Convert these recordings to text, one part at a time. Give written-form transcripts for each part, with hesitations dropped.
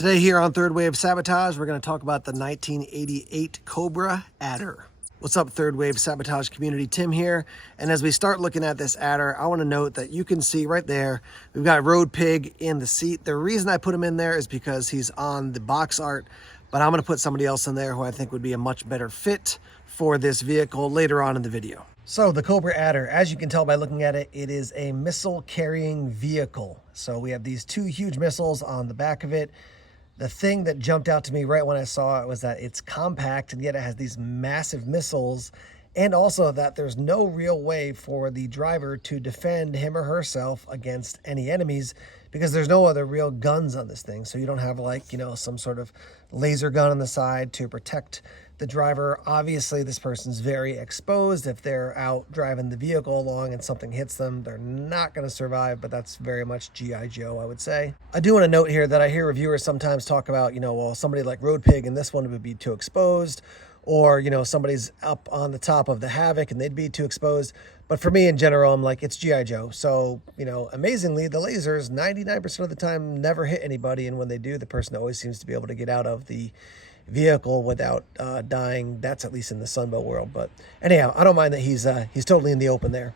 Today here on Third Wave Sabotage, we're going to talk about the 1988 Cobra Adder. What's up, Third Wave Sabotage community? Tim here. And as we start looking at this adder, I want to note that you can see right there, we've got Road Pig in the seat. The reason I put him in there is because he's on the box art, but I'm going to put somebody else in there who I think would be a much better fit for this vehicle later on in the video. So the Cobra Adder, as you can tell by looking at it, it is a missile carrying vehicle. So we have these two huge missiles on the back of it. The thing that jumped out to me right when I saw it was that it's compact and yet it has these massive missiles, and also that there's no real way for the driver to defend him or herself against any enemies because there's no other real guns on this thing. So you don't have like, you know, some sort of laser gun on the side to protect the driver. Obviously, this person's very exposed. If they're out driving the vehicle along and something hits them, they're not going to survive, but that's very much G.I. Joe, I would say. I do want to note here that I hear reviewers sometimes talk about, you know, well, somebody like Road Pig and this one would be too exposed, or, you know, somebody's up on the top of the Havoc and they'd be too exposed. But for me in general, I'm like, it's G.I. Joe. So, you know, amazingly, the lasers 99% of the time never hit anybody. And when they do, the person always seems to be able to get out of the vehicle without dying. That's at least in the Sunbow world. But anyhow, I don't mind that he's totally in the open there.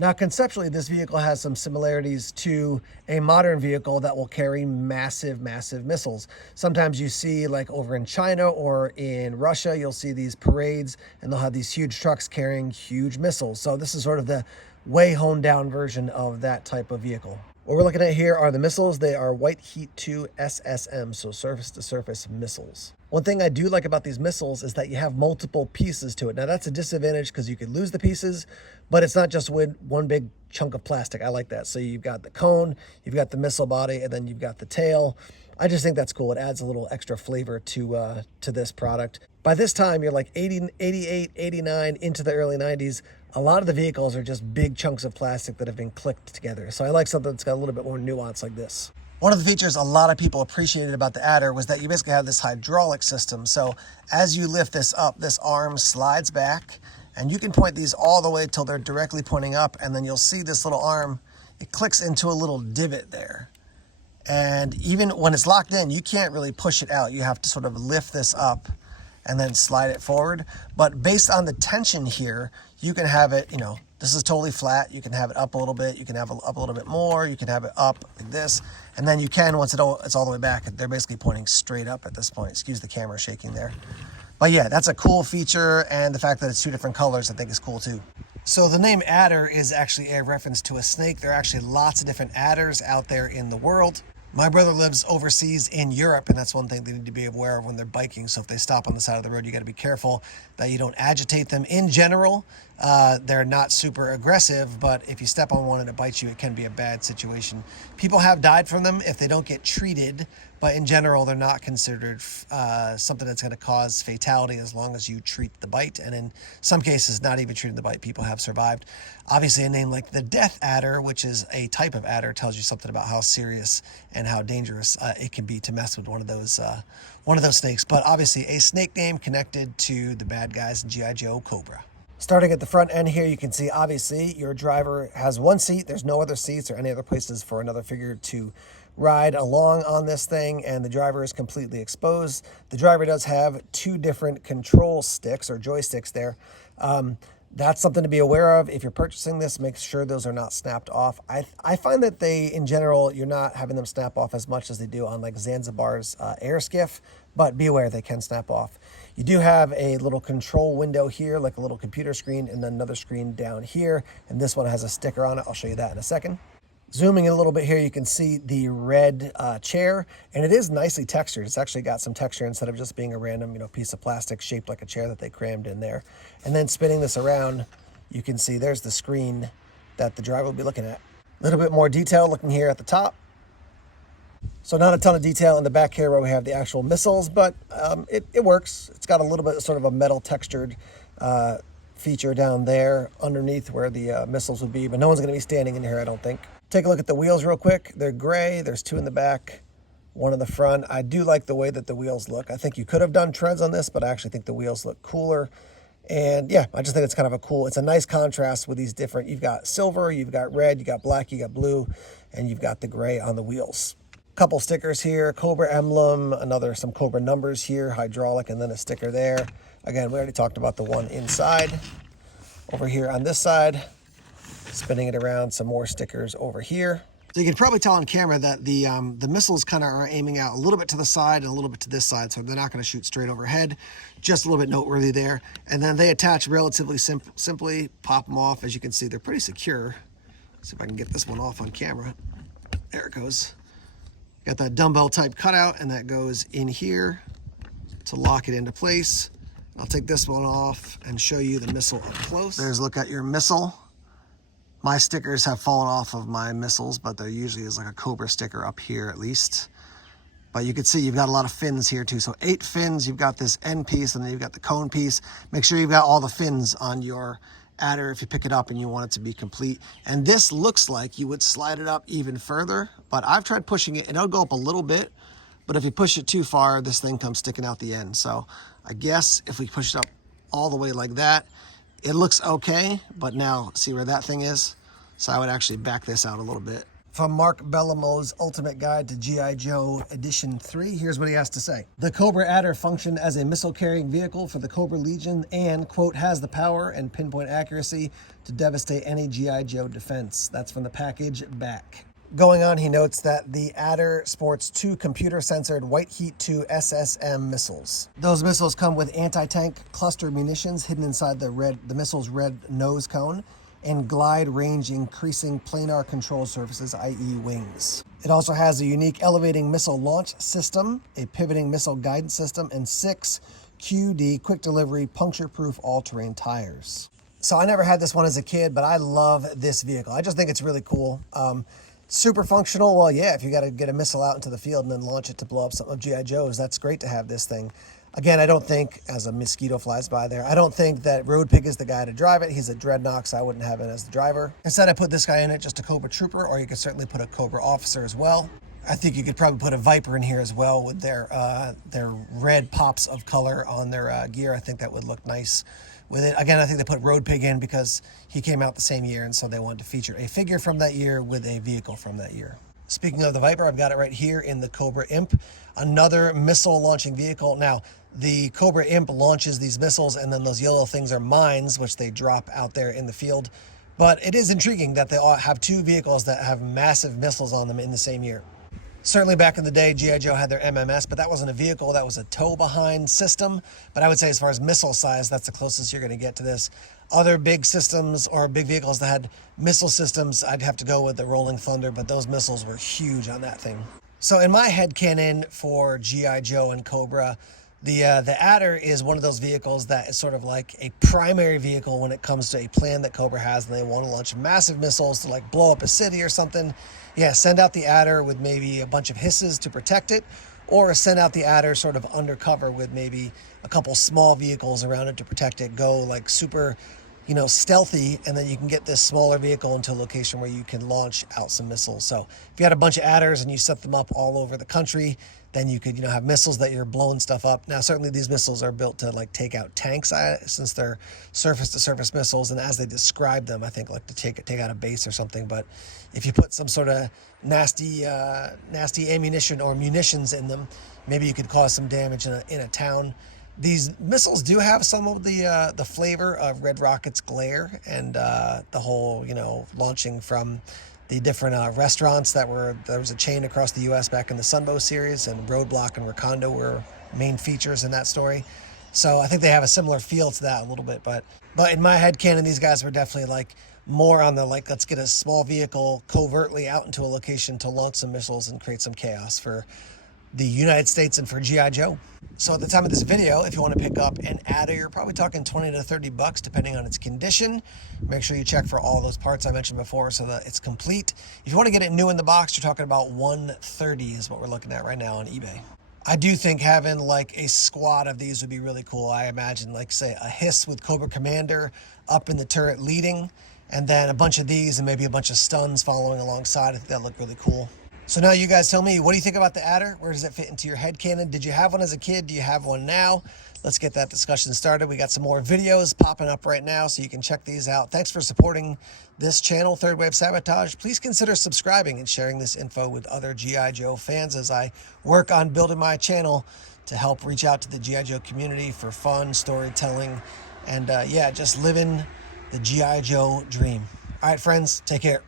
Now, conceptually, this vehicle has some similarities to a modern vehicle that will carry massive, massive missiles. Sometimes you see, like over in China or in Russia, you'll see these parades and they'll have these huge trucks carrying huge missiles. So this is sort of the way honed down version of that type of vehicle. What we're looking at here are the missiles. They are White Heat 2 SSM, so surface-to-surface missiles. One thing I do like about these missiles is that you have multiple pieces to it. Now, that's a disadvantage because you could lose the pieces, but it's not just with one big chunk of plastic. I like that. So you've got the cone, you've got the missile body, and then you've got the tail. I just think that's cool. It adds a little extra flavor to this product. By this time, you're like 80, 88, 89, into the early 90s. A lot of the vehicles are just big chunks of plastic that have been clicked together. So I like something that's got a little bit more nuance like this. One of the features a lot of people appreciated about the Adder was that you basically have this hydraulic system. So as you lift this up, this arm slides back, and you can point these all the way till they're directly pointing up, and then you'll see this little arm, it clicks into a little divot there. And even when it's locked in, you can't really push it out. You have to sort of lift this up and then slide it forward. But based on the tension here, you can have it, you know, this is totally flat. You can have it up a little bit. You can have it up a little bit more. You can have it up like this. And then you can, once it's all the way back, they're basically pointing straight up at this point. Excuse the camera shaking there. But yeah, that's a cool feature. And the fact that it's two different colors, I think is cool too. So the name adder is actually a reference to a snake. There are actually lots of different adders out there in the world. My brother lives overseas in Europe, and that's one thing they need to be aware of when they're biking. So if they stop on the side of the road, you got to be careful that you don't agitate them. In general, they're not super aggressive, but if you step on one and it bites you, it can be a bad situation. People have died from them if they don't get treated, but in general, they're not considered something that's going to cause fatality as long as you treat the bite. And in some cases, not even treating the bite, people have survived. Obviously, a name like the Death Adder, which is a type of adder, tells you something about how serious and how dangerous it can be to mess with one of those snakes. But obviously, a snake name connected to the bad guys in G.I. Joe Cobra. Starting at the front end here, you can see, obviously, your driver has one seat. There's no other seats or any other places for another figure to ride along on this thing, and the driver is completely exposed. The driver does have two different control sticks or joysticks there. That's something to be aware of. If you're purchasing this, make sure those are not snapped off. I find that they, in general, you're not having them snap off as much as they do on like Zanzibar's air skiff, but be aware they can snap off. You do have a little control window here, like a little computer screen, and then another screen down here, and this one has a sticker on it. I'll show you that in a second. Zooming in a little bit here, you can see the red chair, and it is nicely textured. It's actually got some texture instead of just being a random, you know, piece of plastic shaped like a chair that they crammed in there. And then spinning this around, you can see there's the screen that the driver will be looking at. A little bit more detail looking here at the top. So not a ton of detail in the back here where we have the actual missiles, but it works. It's got a little bit sort of a metal textured feature down there underneath where the missiles would be, but no one's going to be standing in here, I don't think. Take a look at the wheels real quick. They're gray. There's two in the back, one in the front. I do like the way that the wheels look. I think you could have done treads on this, but I actually think the wheels look cooler. And yeah, I just think it's kind of it's a nice contrast with these different, you've got silver, you've got red, you got black, you got blue, and you've got the gray on the wheels. Couple stickers here, Cobra emblem, some Cobra numbers here, hydraulic, and then a sticker there. Again, we already talked about the one inside. Over here on this side, spinning it around, some more stickers over here. So you can probably tell on camera that the missiles kind of are aiming out a little bit to the side and a little bit to this side, so they're not going to shoot straight overhead. Just a little bit noteworthy there. And then they attach relatively simply, pop them off. As you can see, they're pretty secure. See if I can get this one off on camera. There it goes. Got that dumbbell type cutout, and that goes in here to lock it into place. I'll take this one off and show you the missile up close. There's a look at your missile. My stickers have fallen off of my missiles, but there usually is like a Cobra sticker up here at least. But you can see you've got a lot of fins here too. So 8 fins, you've got this end piece, and then you've got the cone piece. Make sure you've got all the fins on your adder if you pick it up and you want it to be complete. And this looks like you would slide it up even further, but I've tried pushing it and it'll go up a little bit, but if you push it too far, this thing comes sticking out the end. So I guess if we push it up all the way like that, it looks okay, but now see where that thing is? So I would actually back this out a little bit. From Mark Bellamo's Ultimate Guide to G.I. Joe Edition 3, here's what he has to say. The Cobra Adder functioned as a missile-carrying vehicle for the Cobra Legion and, quote, has the power and pinpoint accuracy to devastate any G.I. Joe defense. That's from the package back. Going on, he notes that the Adder sports 2 computer-censored White Heat 2 SSM missiles. Those missiles come with anti-tank cluster munitions hidden inside the missile's red nose cone, and glide range increasing planar control surfaces, i.e. wings. It also has a unique elevating missile launch system, a pivoting missile guidance system, and 6 QD quick delivery puncture-proof all-terrain tires. So I never had this one as a kid, but I love this vehicle. I just think it's really cool. Super functional. Well, yeah, if you got to get a missile out into the field and then launch it to blow up some of G.I. Joe's, that's great to have this thing. Again, I don't think, as a mosquito flies by there, I don't think that Road Pig is the guy to drive it. He's a Dreadnought, so I wouldn't have it as the driver. Instead, I put this guy in it, just a Cobra Trooper, or you could certainly put a Cobra Officer as well. I think you could probably put a Viper in here as well with their red pops of color on their gear. I think that would look nice with it. Again, I think they put Road Pig in because he came out the same year, and so they wanted to feature a figure from that year with a vehicle from that year. Speaking of the Viper, I've got it right here in the Cobra Imp, another missile launching vehicle. Now, the Cobra Imp launches these missiles, and then those yellow things are mines, which they drop out there in the field. But it is intriguing that they all have 2 vehicles that have massive missiles on them in the same year. Certainly back in the day, G.I. Joe had their MMS, but that wasn't a vehicle, that was a tow-behind system. But I would say as far as missile size, that's the closest you're going to get to this. Other big systems or big vehicles that had missile systems, I'd have to go with the Rolling Thunder, but those missiles were huge on that thing. So in my headcanon for G.I. Joe and Cobra, the Adder is one of those vehicles that is sort of like a primary vehicle when it comes to a plan that Cobra has, and they want to launch massive missiles to like blow up a city or something. Yeah, send out the Adder with maybe a bunch of hisses to protect it, or send out the Adder sort of undercover with maybe a couple small vehicles around it to protect it. Go like super, stealthy, and then you can get this smaller vehicle into a location where you can launch out some missiles. So if you had a bunch of Adders and you set them up all over the country, then you could, have missiles that you're blowing stuff up. Now, certainly these missiles are built to like take out tanks since they're surface-to-surface missiles, and as they describe them, I think like to take out a base or something. But if you put some sort of nasty ammunition or munitions in them, maybe you could cause some damage in a town. These missiles do have some of the flavor of Red Rocket's glare and the whole, launching from the different restaurants there was a chain across the U.S. back in the Sunbow series, and Roadblock and Recondo were main features in that story. So I think they have a similar feel to that a little bit. But in my headcanon, these guys were definitely like more on the let's get a small vehicle covertly out into a location to launch some missiles and create some chaos for the United States and for G.I. Joe. So at the time of this video, if you want to pick up an Adder, you're probably talking $20 to $30 depending on its condition. Make sure you check for all those parts I mentioned before so that it's complete. If you want to get it new in the box, you're talking about $130 is what we're looking at right now on eBay. I do think having like a squad of these would be really cool. I imagine like say a Hiss with Cobra Commander up in the turret leading, and then a bunch of these and maybe a bunch of stuns following alongside. I think that look really cool. So now you guys tell me, what do you think about the adder? Where does it fit into your head canon? Did you have one as a kid? Do you have one now? Let's get that discussion started. We got some more videos popping up right now, so you can check these out. Thanks for supporting this channel, Third Wave Sabotage. Please consider subscribing and sharing this info with other G.I. Joe fans as I work on building my channel to help reach out to the G.I. Joe community for fun, storytelling, and yeah, just living the G.I. Joe dream. All right, friends, take care.